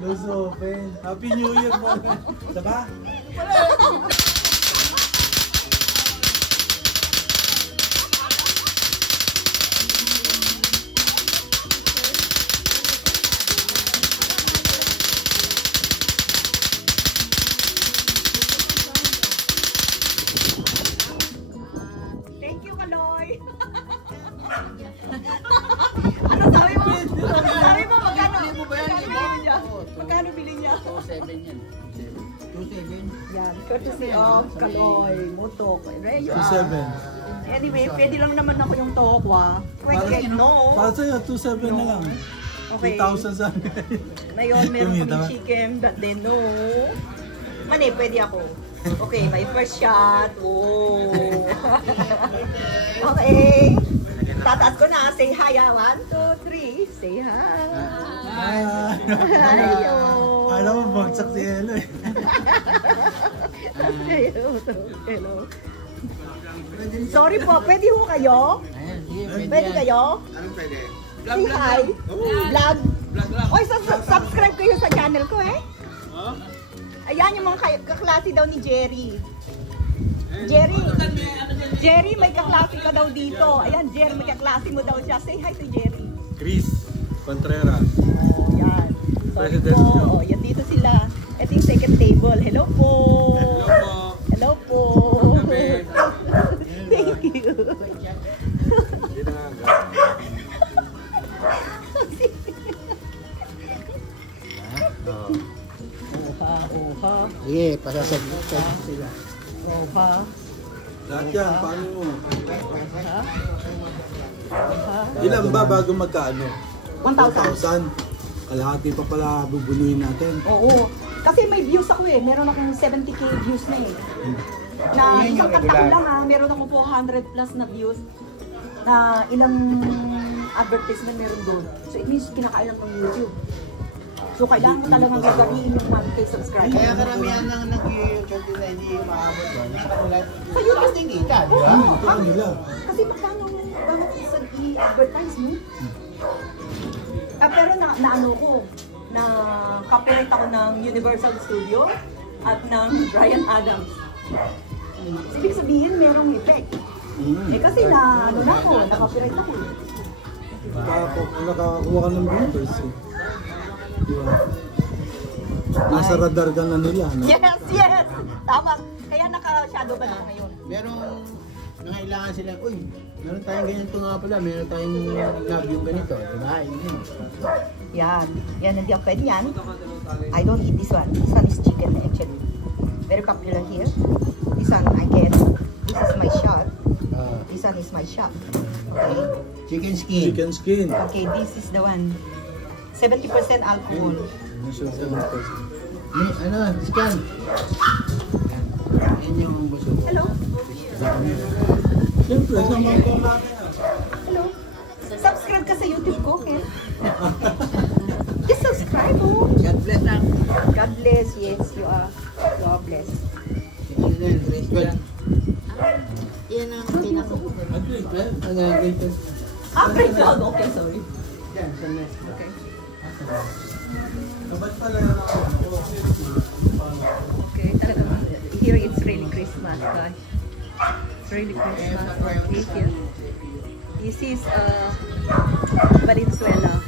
Lose open. Happy New Year po. Diba? Thank you, Kaloy. Ano sabi mo? Sabi mo magkano? Magkano bili niya? 2.7 yan. 2.7? Yan, courtesy of Kaloy, Mutok, Rayo. 2.7. Anyway, pwede lang naman ako yung tokwa. Kwek, no? Para sa'yo, 2.7 na lang. Okay. 2,000 sa akin. Ngayon, meron Kumita kami ba? chicken, but then no. Mani, pwede ako. Okay, my first shot. Oh. Okay. Tataas ko na. Say hi. 1, 2, 3. Say hi. Hello. Alam mo, bagsak si Elo eh. Hello. Sorry po, pwede ho kayo? Pwede kayo? Anong pwede? Say hi. Vlog. Oy, subscribe kayo sa channel ko eh. Ayan yung mga kaklase daw ni Jerry. Jerry, may kaklase ka daw dito. Ayan, Jerry, may kaklase mo daw siya. Say hi to Jerry. Chris Contreras. Oh, yan. Sorry President po. niyo. Oh, yan dito sila. Ito yung second table. Hello po. Hello po. Thank you. Oha. Sige, pasasagot sila. Oha. Lahat yan, paano mo? Oha. Oha. Ilan ba bago magkaano? 1,000. 1,000. Kalahati pa pala bubunuin natin. Oo. Kasi may views ako eh. Meron akong 70k views na eh. Na isang kanta ko lang ha. Meron ako 400 plus na views. Na ilang advertisement meron doon. So it means kinakailan ng YouTube. So kailangan mo talagang gagawin yung 1k subscriber. Kaya karamihan ng nag-YouTube na hindi maabot doon. Sa kanila, sa YouTube din kita, di ba? Ito nila. Kasi magkano bakit isa i-advertise mo? Pero naano ko, na copyright ako ng Universal Studio at ng Bryan Adams. Ibig sabihin merong effect. Eh kasi ano na ako, na-copyright ako. Nakakuha ka ng viewers eh. Diba? Nasa radar ka na nila. No? Yes! Tama. Kaya naka-shadow ba na ngayon? Merong nangailangan sila, uy, meron tayong ganito nga pala, meron tayong love yung ganito, di ba? Yan. Yan, hindi ako pwede yan. I don't eat this one. This one is chicken actually. Very popular here. This one I get. This is my shop. This one is my shop. Okay. Chicken skin. Chicken skin. Okay, this is the one. 70% alcohol. Ano, scan. Yan yung gusto ko. Hello? Siyempre, sama ko natin. Hello? Subscribe ka sa YouTube ko, okay? Just subscribe, oh. God bless lang. God bless, yes, you are. You are blessed. Yan ang pinaka. Grade 12, okay, sorry. Okay. Okay, talagang here it's really Christmas, guys. It's really Christmas. Okay, here. This is Valenzuela.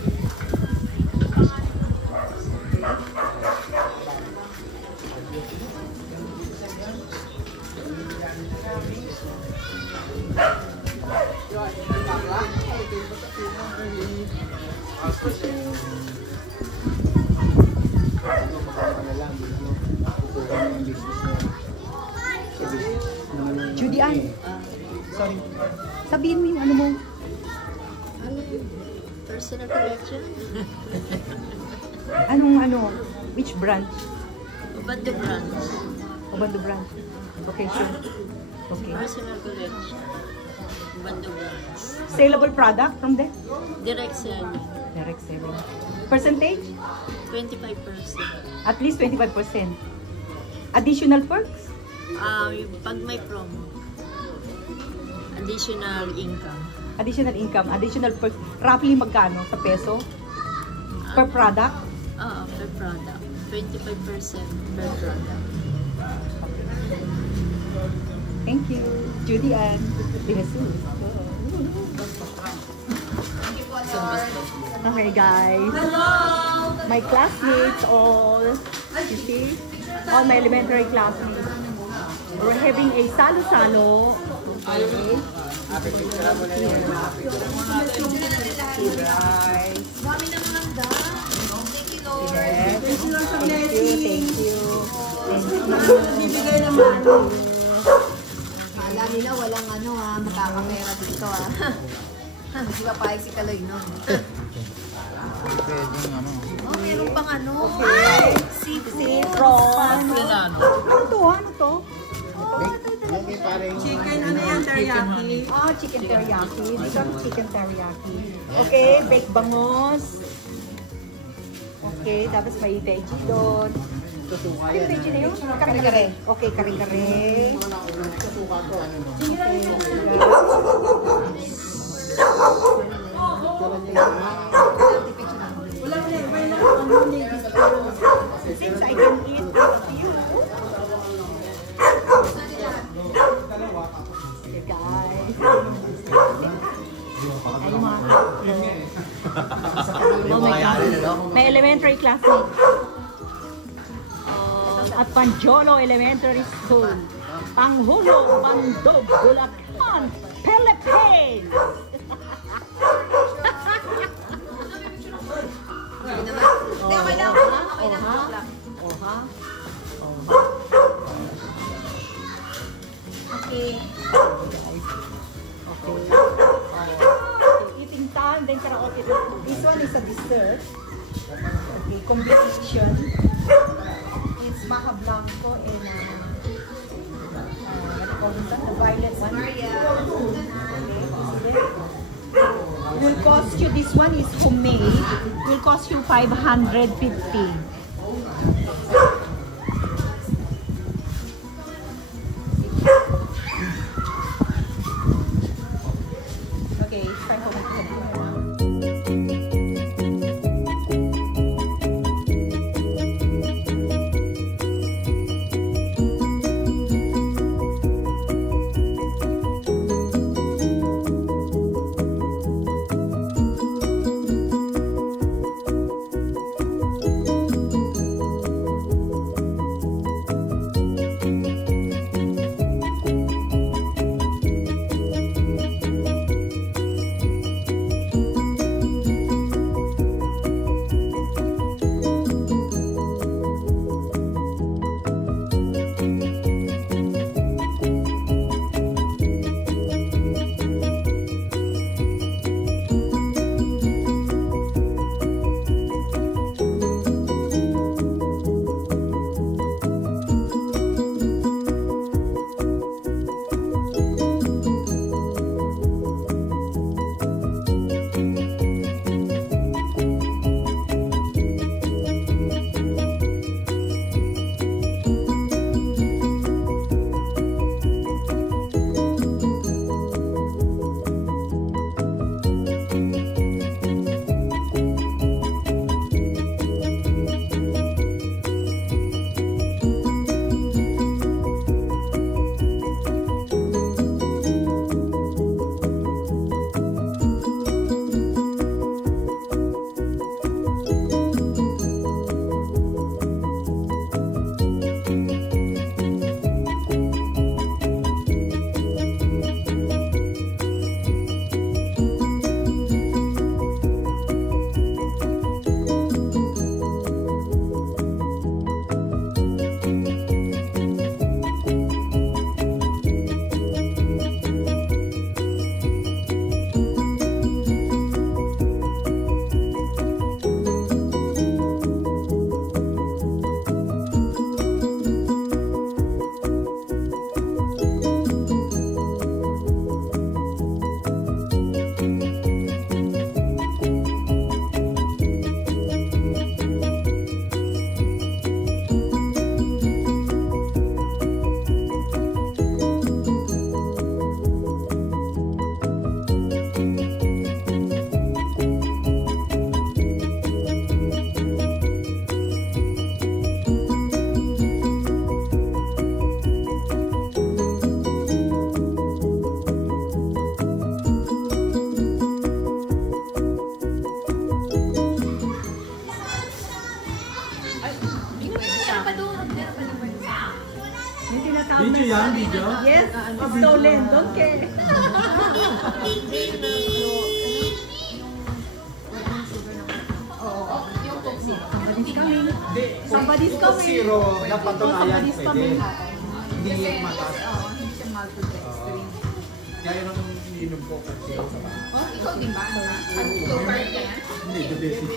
Judy Ann, Sorry. sabihin mo yung ano mo. Ano yung personal collection? Anong ano? Which branch? Ubando branch. Ubando branch. Okay, sure. Okay. Personal collection. Ubando branch. Saleable product from there? Direct selling. Direct selling. Percentage? 25%. At least 25%. Additional perks? Yung pag may promo. Additional income. Additional income, additional perks. Roughly magkano sa peso? Per product? Per product. 25% per product. Thank you. Judy Ann. Jesus. Okay guys. Hello! My classmates all, you see? All my elementary classmates. We're having a salo-salo. Okay. Dami naman ang da. Thank you, Lord. Yes. Thank you, Lord, sa Thank blessing. you. Thank you. Bibigay naman. Kala nila walang makakamera dito Hindi pa payag si Kaloy nun. Oh, meron pang Okay. seafood. Prawn. Ano to? Ano to? Chicken, teriyaki. Chicken teriyaki. This one chicken teriyaki. Okay, baked bangos. Okay, tapos may veggie doon. Ano yung veggie na yun? Kare-kare. Okay, kare-kare. Since I can eat with you. Okay, guys. Ay, mga oh my God. May elementary classmate. At Panjolo Elementary School. Panghulo, Bandog, Bulacan, Philippines. Okay lang. Okay lang. Okay. Eating time, then karaoke. This one is a dessert. Okay, competition. It's Maha Blanco and what do you call this one? The violet one. Will cost you, this one is homemade. Will cost you 550. Okay, it's 550. Hindi pwede sa akin. Yung tinatawag Video na- yan, video? Yes, stolen. Don't care. Yung Coke Zero. Somebody's coming. Hindi. Somebody's coming. Zero na patunayan. Somebody's Pwede. coming. Hindi matas. Hindi siya maltodextrin. Kaya nung ininom ko kasi sa bahay. Oh, ikaw din ba? Low carb ka yan? Hindi, diabetic.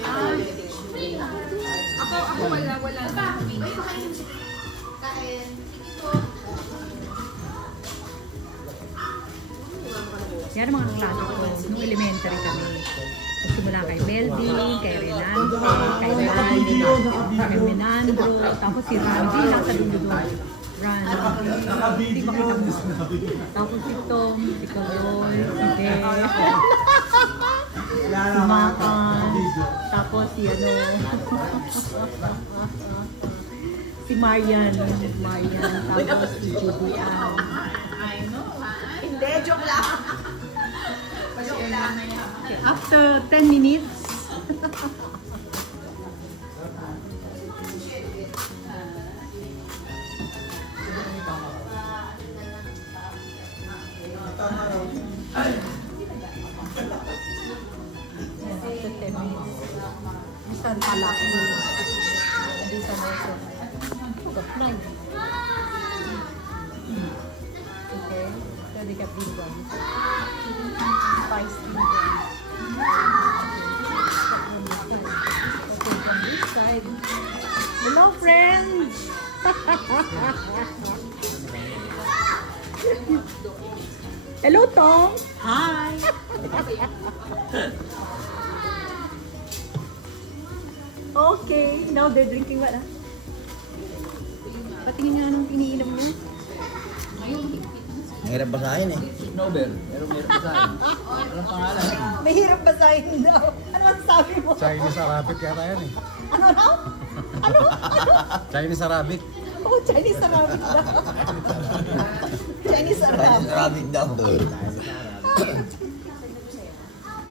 Ako wala. Yan ang mga klase ko. Nung elementary kami. Simula kay Melding, kay Renante, kay Randy, kay Menandro, tapos si Randy nasa dulo doon. Randy, hindi ba kita mo? Tapos si Tom, si Carol, si Beth, si Makan, tapos si ano, si Marian, tapos si Judy Ann. Hindi, joke lang. After 10 minutes, Bisan pala. Bisan also. Apply. Okay. So they got these ones. Spice ones. Okay, from this side. Hello, friends! Hello, Tom! Hi! Okay, now they're drinking what? Patingin nga anong iniinom mo. Mahirap basahin eh. Nobel. Meron basahin. Anong pangalan? Mahirap basahin daw. Ano ang sabi mo? Chinese Arabic yata yan eh. Ano daw? Ano? Chinese Arabic. Oh, Chinese Arabic daw. Chinese Arabic. Arabic daw.